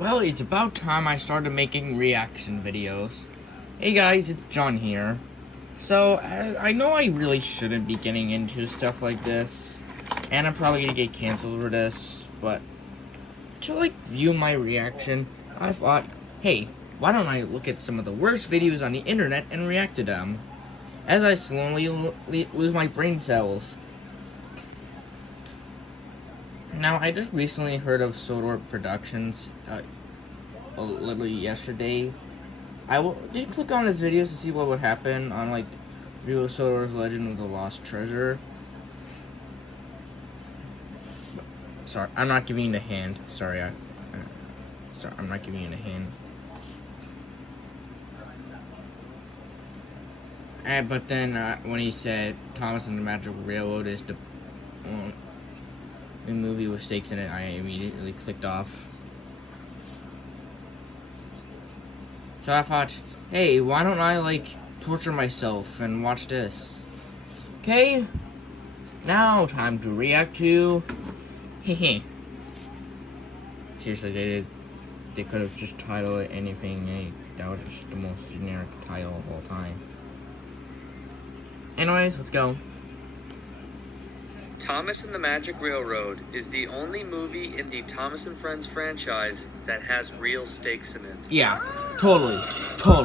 Well, it's about time I started making reaction videos. Hey guys, it's John here. So, I know I really shouldn't be getting into stuff like this, and I'm probably gonna get canceled for this, but to view my reaction, I thought, hey, why don't I look at some of the worst videos on the internet and react to them, as I slowly lose my brain cells. Now, I just recently heard of Sodor Productions, literally yesterday. Did click on his videos to see what would happen on Rio Sodor's Legend of the Lost Treasure. Sorry, I'm not giving you the hand. Sorry, I'm not giving you the hand. But then when he said Thomas and the Magic Railroad is the movie with stakes in it, I immediately clicked off. So I thought, hey, why don't I torture myself and watch this? Okay, now time to react to. Hehe. Seriously, they could have just titled it anything. That was just the most generic title of all time. Anyways, let's go. Thomas and the Magic Railroad is the only movie in the Thomas and Friends franchise that has real stakes in it. Yeah, totally. So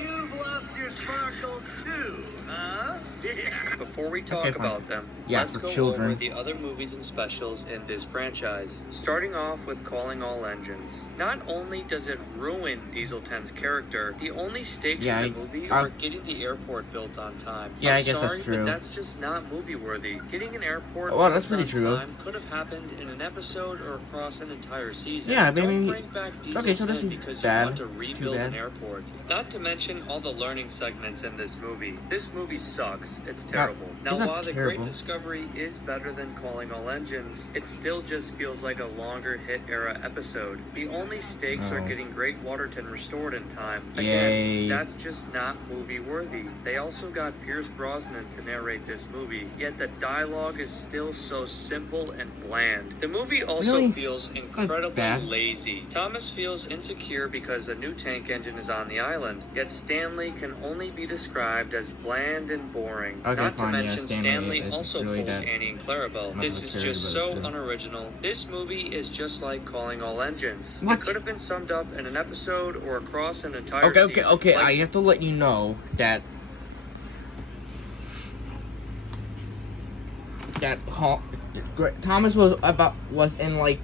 you've lost your sparkle too, huh? Yeah. Before we talk about them, Yeah, let's for go children. over the other movies and specials in this franchise. Starting off with Calling All Engines. Not only does it ruin Diesel 10's character, the only stakes in the movie are getting the airport built on time. Yeah, I'm I guess sorry, that's true. But that's just not movie worthy. Getting an airport Well, that's built pretty on true. time could have happened in an episode or across an entire season. Yeah, Don't maybe. bring back Diesel Okay, so this 10 is because bad. you want to rebuild an airport. Not to mention all the learning segments in this movie. This movie sucks. It's terrible. Now, while the Great Discovery is better than Calling All Engines, it still just feels like a longer hit era episode. The only stakes are getting Great Waterton restored in time. Again, that's just not movie worthy. They also got Pierce Brosnan to narrate this movie, yet the dialogue is still so simple and bland. The movie also feels incredibly lazy. Thomas feels insecure because a new tank engine is on the island, yet Stanley can only be described as bland and boring. Not to mention Stanley also pulls Annie and Clarabelle. This is just so unoriginal. This movie is just like Calling All Engines. It could have been summed up in an episode or across an entire season. Okay. I have to let you know that Thomas was in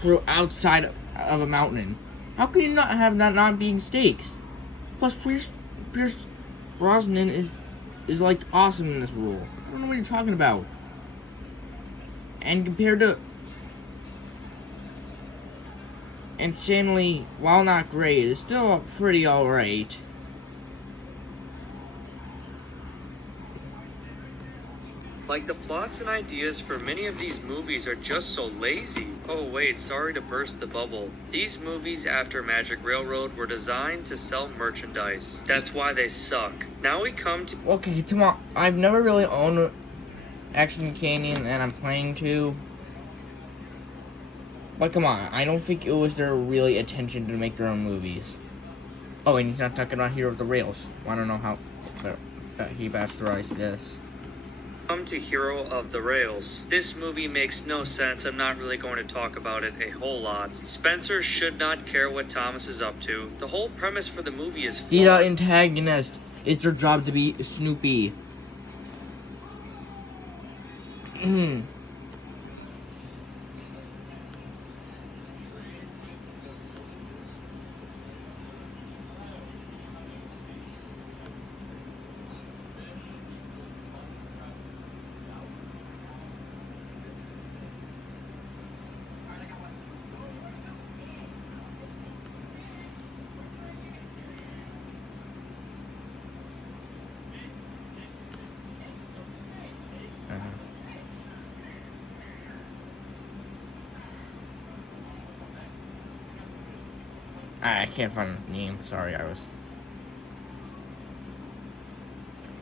through outside of a mountain. How could you not have that not being stakes? Plus, Pierce Brosnan is awesome in this role. I don't know what you're talking about. And compared to Stanley, while not great, is still pretty alright. Like, the plots and ideas for many of these movies are just so lazy. Oh wait, sorry to burst the bubble. These movies after Magic Railroad were designed to sell merchandise. That's why they suck. Now we come to... Okay, come on. I've never really owned Action Canyon, and I'm planning to. But come on, I don't think it was their really intention to make their own movies. Oh, and he's not talking about Hero of the Rails. I don't know how he bastardized this. Come to Hero of the Rails. This movie makes no sense. I'm not really going to talk about it a whole lot. Spencer should not care what Thomas is up to. The whole premise for the movie is flawed. He's an antagonist. It's their job to be Snoopy. I can't find the name. Sorry, I was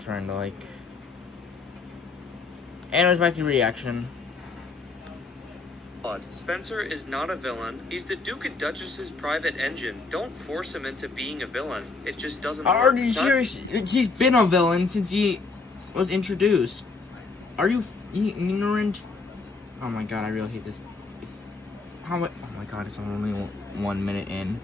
trying to Anyways, back to reaction. flawed. Spencer is not a villain. He's the Duke and Duchess's private engine. Don't force him into being a villain. It just doesn't Are work. you serious? He's been a villain since he was introduced. Are you ignorant? Oh my god, I really hate this. Oh my god, it's only 1 minute in.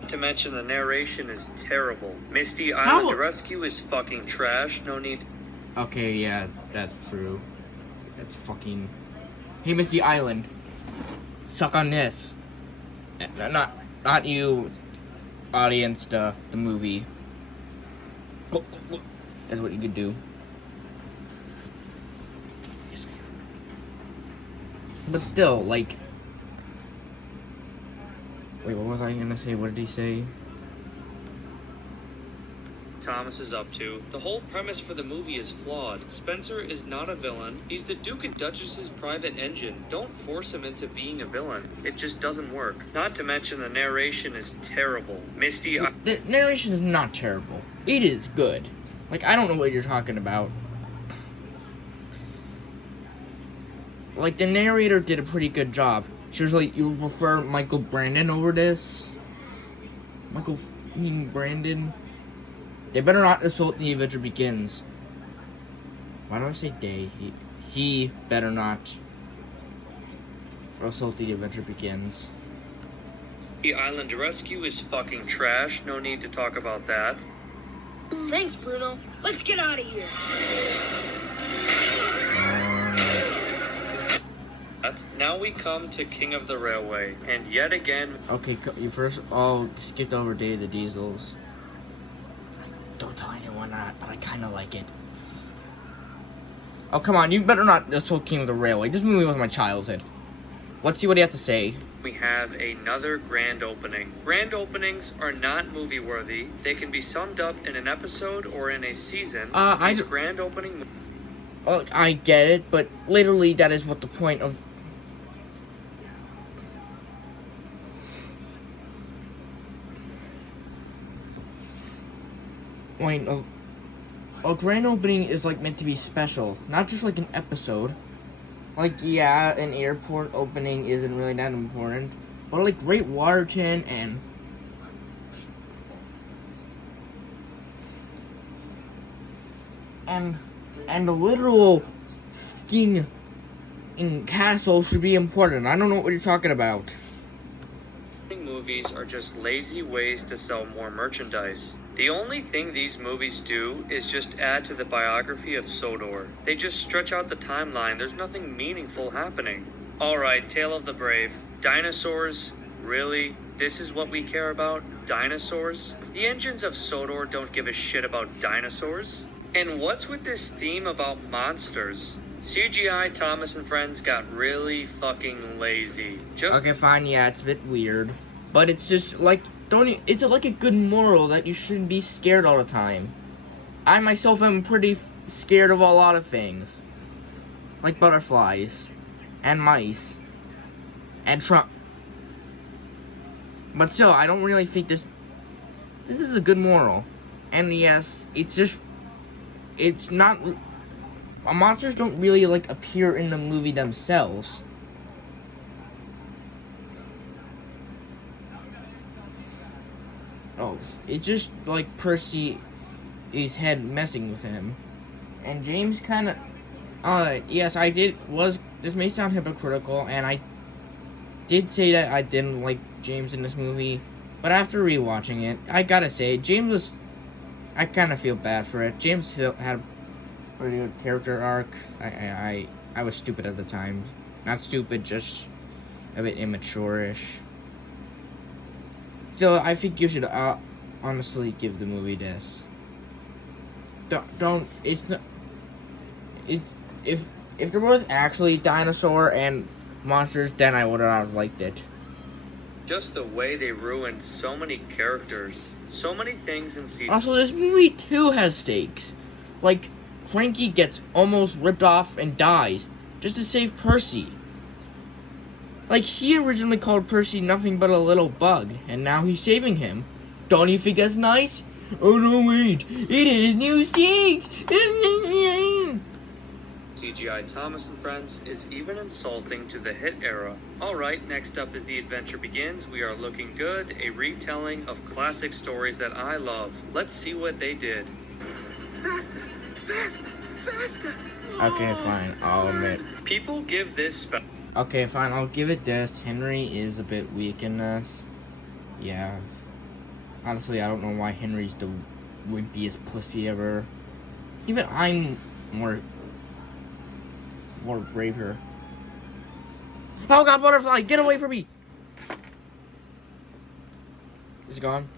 Not to mention the narration is terrible. Misty Island Rescue is fucking trash. No need. Okay, yeah, that's true. That's fucking. Hey, Misty Island, suck on this. Not you, audience. The movie. That's what you could do. But still, like. Wait, what was I gonna say? What did he say? Thomas is up to. The whole premise for the movie is flawed. Spencer is not a villain. He's the Duke and Duchess's private engine. Don't force him into being a villain. It just doesn't work. Not to mention the narration is terrible. Misty... The narration is not terrible. It is good. Like, I don't know what you're talking about. Like, the narrator did a pretty good job. Seriously, you prefer Michael Brandon over this? Michael Brandon? They better not assault The Avenger Begins. Why do I say they? He better not assault The Avenger Begins. The Island Rescue is fucking trash. No need to talk about that. Thanks, Bruno. Let's get out of here. Now we come to King of the Railway, and yet again... Okay, you first all skipped over Day of the Diesels. Don't tell anyone that, but I kind of like it. Oh, come on, you better not assault King of the Railway. This movie was my childhood. Let's see what he has to say. We have another grand opening. Grand openings are not movie worthy. They can be summed up in an episode or in a season. Grand opening... Oh, I get it, but literally that is what the point of... A grand opening is like meant to be special, not just like an episode. Like, yeah, an airport opening isn't really that important, but like Great Waterton and the literal king in castle should be important. I don't know what you're talking about. Movies are just lazy ways to sell more merchandise. The only thing these movies do is just add to the biography of Sodor. They just stretch out the timeline. There's nothing meaningful happening. Alright, Tale of the Brave. Dinosaurs? Really? This is what we care about? Dinosaurs? The engines of Sodor don't give a shit about dinosaurs. And what's with this theme about monsters? CGI Thomas and Friends got really fucking lazy. Okay, fine, yeah, it's a bit weird. But it's just like, it's like a good moral that you shouldn't be scared all the time. I myself am pretty scared of a lot of things. Like butterflies. And mice. And Trump. But still, I don't really think this is a good moral. And yes, it's not... Monsters don't really, like, appear in the movie themselves. Oh, it's just, like, Percy's head messing with him. And James kind of... yes, this may sound hypocritical, and I did say that I didn't like James in this movie. But after rewatching it, I gotta say, James was... I kind of feel bad for it. James still had... pretty good character arc. I was stupid at the time. Not stupid, just a bit immature-ish. Still, I think you should honestly give the movie this. It's not... If there was actually dinosaur and monsters, then I would have liked it. Just the way they ruined so many characters. So many things in season... Also, this movie too has stakes. Like... Frankie gets almost ripped off and dies just to save Percy. Like, he originally called Percy nothing but a little bug, and now he's saving him. Don't you think that's nice? Oh no, wait, it is new stakes! CGI Thomas and Friends is even insulting to the hit era. Alright, next up is The Adventure Begins. We are looking good, a retelling of classic stories that I love. Let's see what they did. Faster, faster, faster. Okay, fine. I'll admit. People give this Okay, fine. I'll give it this. Henry is a bit weak in this. Yeah. Honestly, I don't know why Henry's the wimpiest pussy ever. Even I'm more braver. Oh god, butterfly! Get away from me! Is it gone?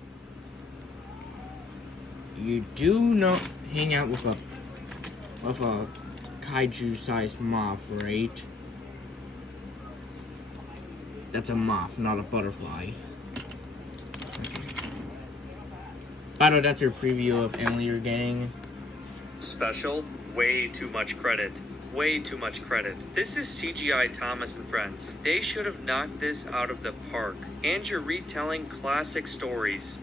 You do not hang out with a kaiju-sized moth, right? That's a moth, not a butterfly. By the way, that's your preview of Emily you're getting. Special, way too much credit. Way too much credit. This is CGI Thomas and Friends. They should have knocked this out of the park. And you're retelling classic stories.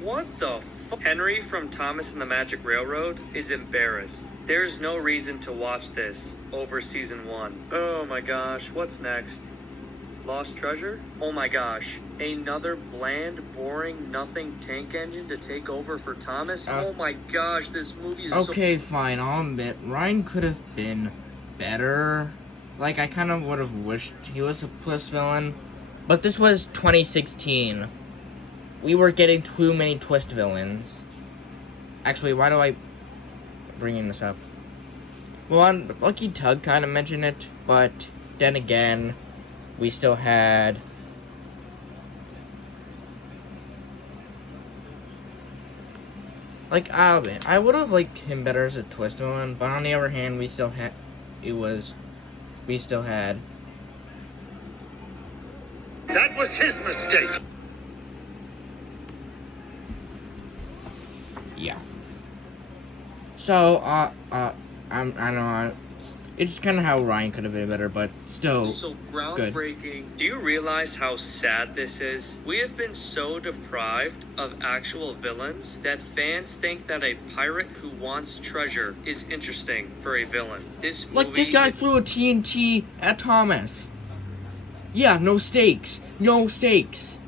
What the fuck? Henry from Thomas and the Magic Railroad is embarrassed. There's no reason to watch this over season 1. Oh my gosh, what's next? Lost Treasure? Oh my gosh. Another bland, boring, nothing tank engine to take over for Thomas? Oh my gosh, this movie is okay, fine, I'll admit, Ryan could have been better. Like, I kind of would have wished he was a twist villain. But this was 2016. We were getting too many twist villains. Actually, why do I bringing this up? Well, Lucky Tug kind of mentioned it, but then again, we still had like I would have liked him better as a twist villain, but on the other hand, we still had That was his mistake. yeah. So I know it's kind of how Ryan could have been better, but still so groundbreaking. Good. Do you realize how sad this is? We have been so deprived of actual villains that fans think that a pirate who wants treasure is interesting for a villain. This movie, like this guy threw a TNT at Thomas. Yeah, no stakes. No stakes.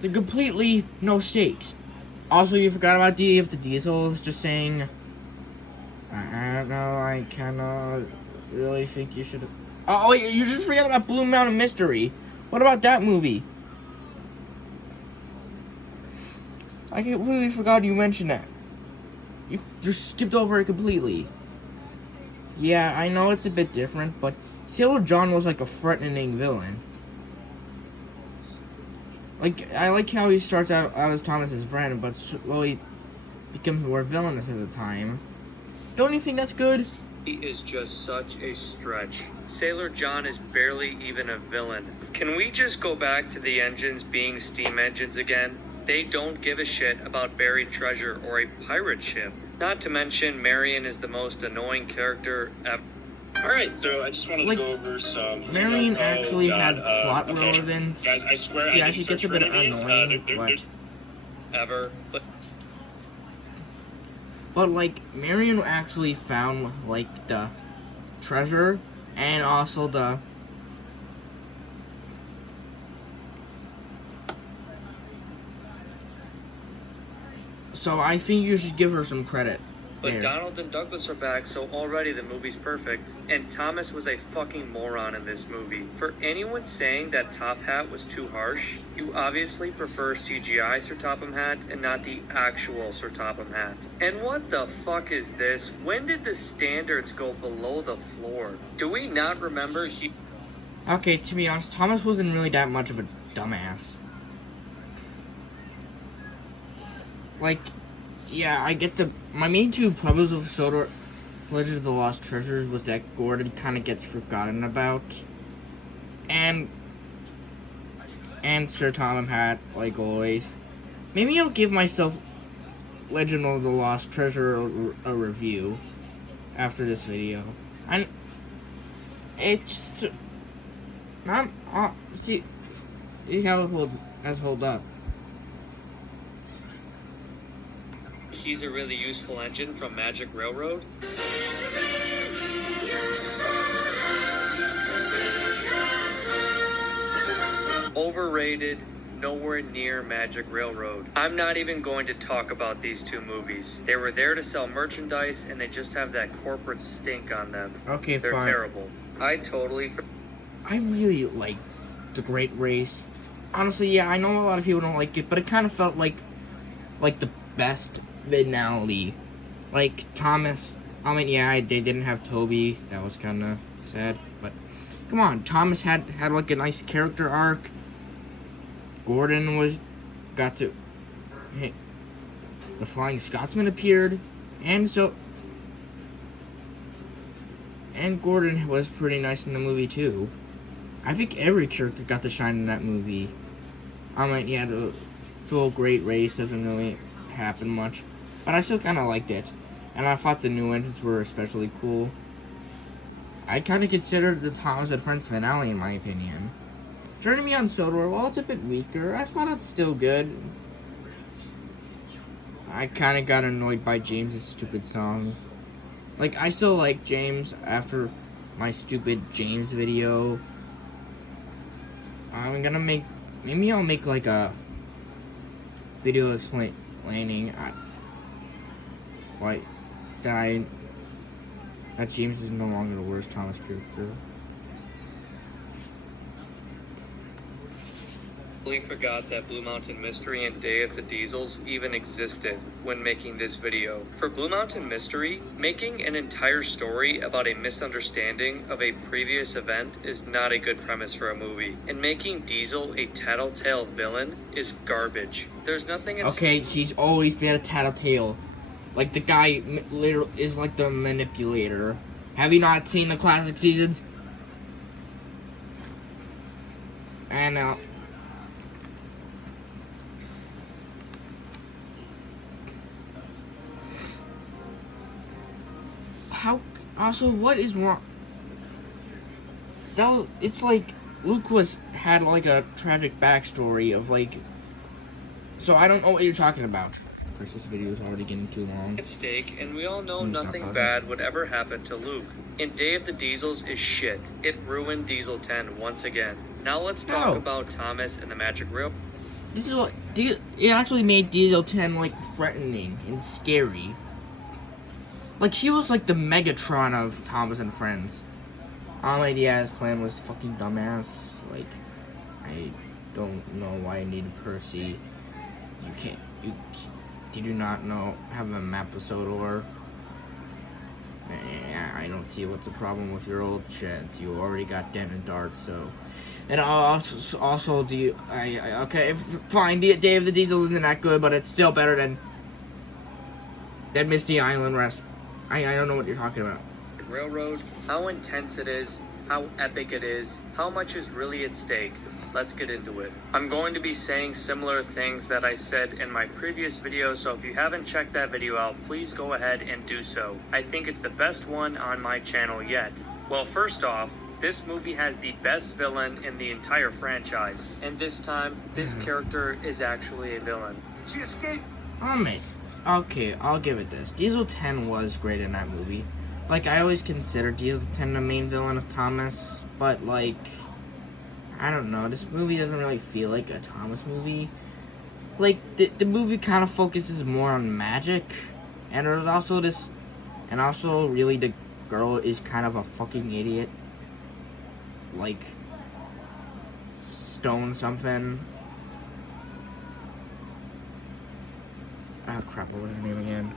They're completely no stakes. Also, you forgot about the Diesels just saying, I don't know, I kinda really think you should. Oh, wait, you just forgot about Blue Mountain Mystery. What about that movie? I completely forgot you mentioned that. You just skipped over it completely. Yeah, I know it's a bit different, but Sailor John was like a threatening villain. Like, I like how he starts out as Thomas's friend, but slowly becomes more villainous at the time. Don't you think that's good? He is just such a stretch. Sailor John is barely even a villain. Can we just go back to the engines being steam engines again? They don't give a shit about buried treasure or a pirate ship. Not to mention, Marion is the most annoying character ever. Alright, so I just wanted to go over some... Marion actually had plot relevance. Guys, I swear yeah, I she gets a bit annoying, but like, Marion actually found, like, the treasure, and also the... So I think you should give her some credit. But there. Donald and Douglas are back, so already the movie's perfect. And Thomas was a fucking moron in this movie. For anyone saying that Top Hat was too harsh, you obviously prefer CGI Sir Topham Hatt and not the actual Sir Topham Hatt. And what the fuck is this? When did the standards go below the floor? Do we not remember he... Okay, to be honest, Thomas wasn't really that much of a dumbass. Like... Yeah, I get my main two problems with Legend of the Lost Treasures was that Gordon kind of gets forgotten about. And Sir Topham Hatt, like always. Maybe I'll give myself Legend of the Lost Treasure a review after this video. And it's not, see, See how it has hold up. He's a really useful engine from Magic Railroad. Overrated, nowhere near Magic Railroad. I'm not even going to talk about these two movies. They were there to sell merchandise and they just have that corporate stink on them. Okay, They're fine. terrible. I really like The Great Race. Honestly, yeah, I know a lot of people don't like it, but it kind of felt like the best finale. Like Thomas, I mean, yeah, they didn't have Toby. That was kind of sad, but come on, Thomas had like a nice character arc. Gordon hey, the Flying Scotsman appeared, and Gordon was pretty nice in the movie too. I think every character got to shine in that movie. I mean, yeah, the full Great Race doesn't really happen much, but I still kind of liked it, and I thought the new entrants were especially cool. I kind of considered the Thomas and Friends finale, in my opinion. Journey Beyond Sodor, while it's a bit weaker, I thought it's still good. I kind of got annoyed by James's stupid song. Like, I still like James after my stupid James video. Maybe I'll make like a video explaining that James is no longer the worst Thomas character. Forgot that Blue Mountain Mystery and Day of the Diesels even existed when making this video. For Blue Mountain Mystery, making an entire story about a misunderstanding of a previous event is not a good premise for a movie. And making Diesel a tattletale villain is garbage. There's nothing in... Okay, she's always been a tattletale. Like, the guy literally is like the manipulator. Have you not seen the classic seasons? And, also, what is wrong? It's like Luke had like a tragic backstory of like. So I don't know what you're talking about. Of course, this video is already getting too long. At stake, and we all know nothing bad would ever happen to Luke. And Day of the Diesels is shit. It ruined Diesel 10 once again. Now let's talk about Thomas and the Magic Rail. It actually made Diesel 10 like threatening and scary. Like, he was like the Megatron of Thomas and Friends. All his plan was fucking dumbass. Like, I don't know why I needed Percy. You do not have a map of Sodor. I don't see what's the problem with your old sheds. You already got Den and Dart, so. And also okay, fine, Day of the Diesel isn't that good, but it's still better than Misty Island Rest. I don't know what you're talking about. Railroad, how intense it is, how epic it is, how much is really at stake. Let's get into it. I'm going to be saying similar things that I said in my previous video, so if you haven't checked that video out, please go ahead and do so. I think it's the best one on my channel yet. Well, first off, this movie has the best villain in the entire franchise, and this time, this character is actually a villain. She escaped. Oh, mate. Okay, I'll give it this. Diesel 10 was great in that movie. Like, I always consider Diesel 10 the main villain of Thomas, but, like, I don't know. This movie doesn't really feel like a Thomas movie. Like, the movie kind of focuses more on magic, and there's also really the girl is kind of a fucking idiot. Like, Stone something. Oh crap, what was her name again?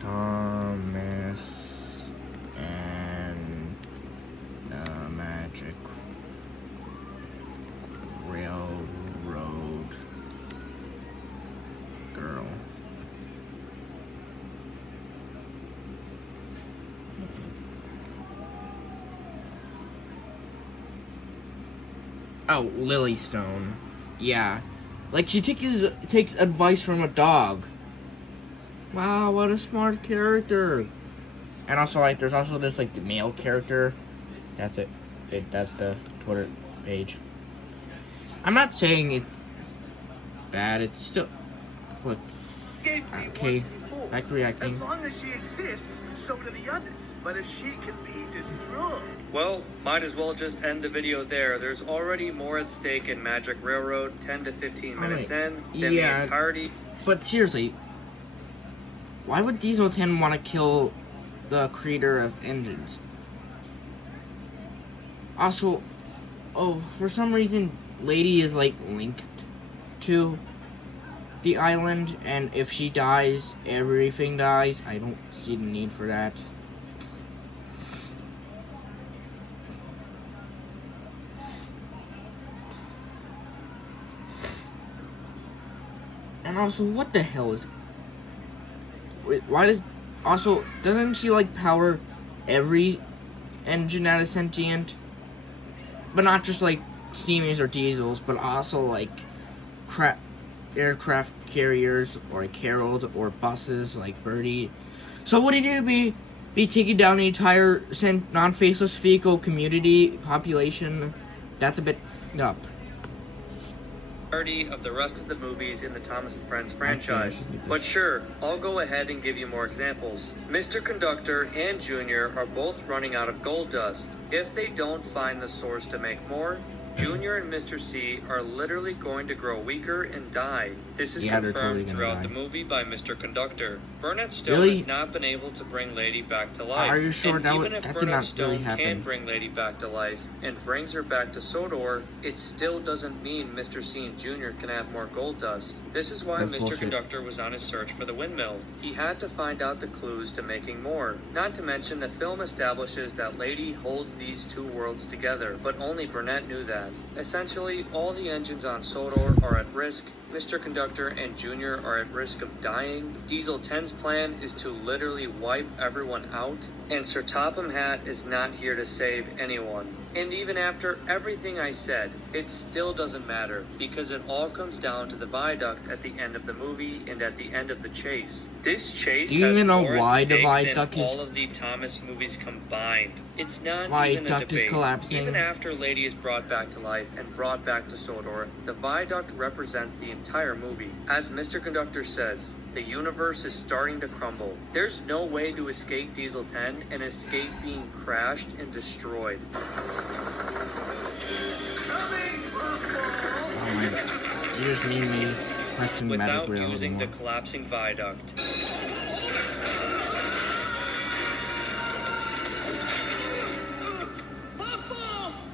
Thomas and the Magic Railroad girl. Oh, Lily Stone. Yeah. Like, she takes advice from a dog. Wow, what a smart character. And also, like, there's also this, like, the male character. That's it. That's the Twitter page. I'm not saying it's bad. It's still... Look. Okay. Back to reacting. As long as she exists, so do the others. But if she can be destroyed... Well, might as well just end the video there. There's already more at stake in Magic Railroad 10 to 15 minutes in than the entirety. But seriously, why would Diesel 10 want to kill the creator of engines? Also, oh, for some reason, Lady is like linked to the island, and if she dies, everything dies. I don't see the need for that. And also, what the hell is... Wait, why does... Also, doesn't she, like, power every engine that is sentient? But not just, like, steamers or diesels, but also, like, aircraft carriers, or, like, Herald, or buses, like Birdie. So what do you do? Be taking down the entire non-faceless vehicle community population? That's a bit up. Of the rest of the movies in the Thomas & Friends franchise. But sure, I'll go ahead and give you more examples. Mr. Conductor and Junior are both running out of gold dust. If they don't find the source to make more, Junior and Mr. C are literally going to grow weaker and die. This is confirmed totally throughout the movie by Mr. Conductor. Burnett Stone has not been able to bring Lady back to life. Are you sure and even if Burnett Stone can bring Lady back to life and brings her back to Sodor, it still doesn't mean Mr. C and Junior can have more gold dust. This is why Mr. Conductor was on his search for the windmill. He had to find out the clues to making more. Not to mention the film establishes that Lady holds these two worlds together, but only Burnett knew that. Essentially, all the engines on Sodor are at risk. Mr. Conductor and Junior are at risk of dying. Diesel 10's plan is to literally wipe everyone out, and Sir Topham Hatt is not here to save anyone. And even after everything I said, it still doesn't matter, because it all comes down to the viaduct at the end of the movie and at the end of the chase. This chase has more at stake than all of the Thomas movies combined. It's not even a debate. Even after Lady is brought back to life and brought back to Sodor, the viaduct represents the entire movie. As Mr. Conductor says, the universe is starting to crumble. There's no way to escape Diesel 10 and escape being crashed and destroyed. You just made me question without using the collapsing viaduct.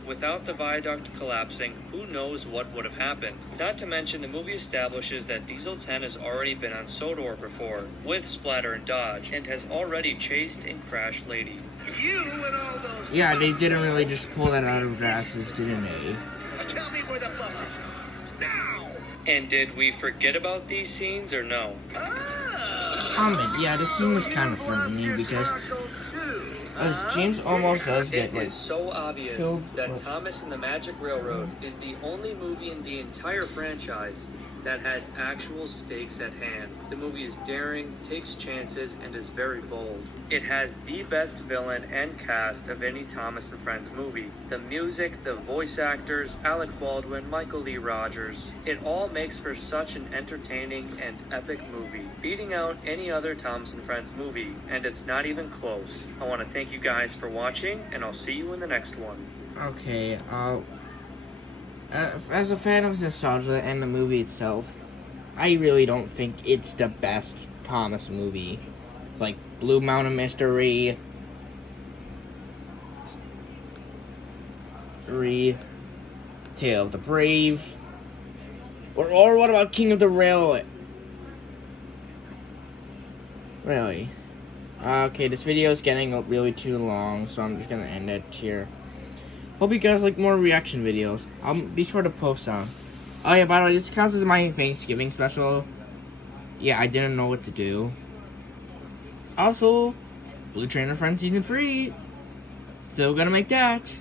Without the viaduct collapsing, who knows what would have happened? Not to mention, the movie establishes that Diesel 10 has already been on Sodor before, with Splatter and Dodge, and has already chased and crashed Lady. You and all those... Yeah, they didn't really just pull that out of their asses, didn't they? Tell me where the fuck is. Now! And did we forget about these scenes or no? Yeah, this scene was kind of funny to me because as James almost does get it is so obvious killed, that Thomas and the Magic Railroad is the only movie in the entire franchise that has actual stakes at hand. The movie is daring, takes chances, and is very bold. It has the best villain and cast of any Thomas and Friends movie. The music, the voice actors, Alec Baldwin, Michael Lee Rogers. It all makes for such an entertaining and epic movie, beating out any other Thomas and Friends movie, and it's not even close. I want to thank you guys for watching, and I'll see you in the next one. Okay, as a fan of nostalgia and the movie itself, I really don't think it's the best Thomas movie. Like Blue Mountain Mystery, Tale of the Brave, or what about King of the Railway? Really? Okay, this video is getting really too long, so I'm just gonna end it here. Hope you guys like more reaction videos. I'll be sure to post some. Oh yeah, by the way, this counts as my Thanksgiving special. Yeah, I didn't know what to do. Also, Blue Trainer Friends Season 3. Still gonna make that.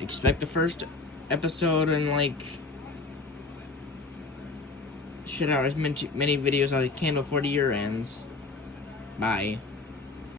Expect the first episode in like shit out as many videos as I can before the year ends. Bye.